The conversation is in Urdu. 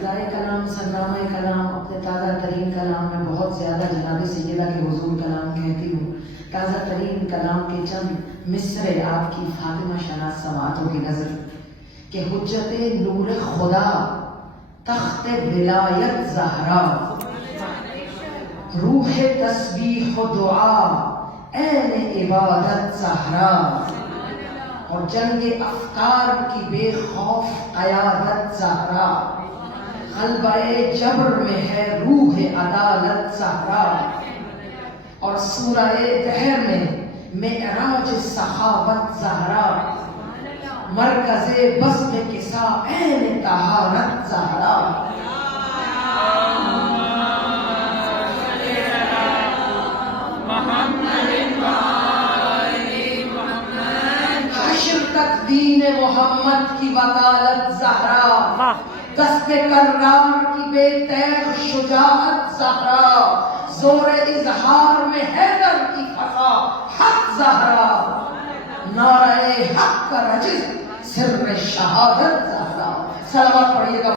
ابتدائے کلام سنگرامہ کلام اپنے تازہ ترین کلام میں بہت زیادہ جناب سیدہ کے حضور کلام کہتی ہوں. تازہ ترین کلام کے چند مصرے آپ کی فاطمہ شناس سماعتوں کی نظر کہ حجت نور خدا تخت ولایت زہرا روح تسبیح و دعا عین عبادت زہرا اور جنگ افکار کی بے خوف قیادت زہرا غلبہ جبر میں ہے روح عدالت زہرا اور سورہ دہر میں معراج سخاوت زہرا مرکز بزم کسا عین طہارت زہرا دین محمد کی وکالت زہرا دست کرار کی بے تیغ شجاعت زہرا زور اظہار میں حیدر کی فضا حق زہرا نعرہ حق کا رجز سر شہادت زہرا. صلوات پڑھیے گا.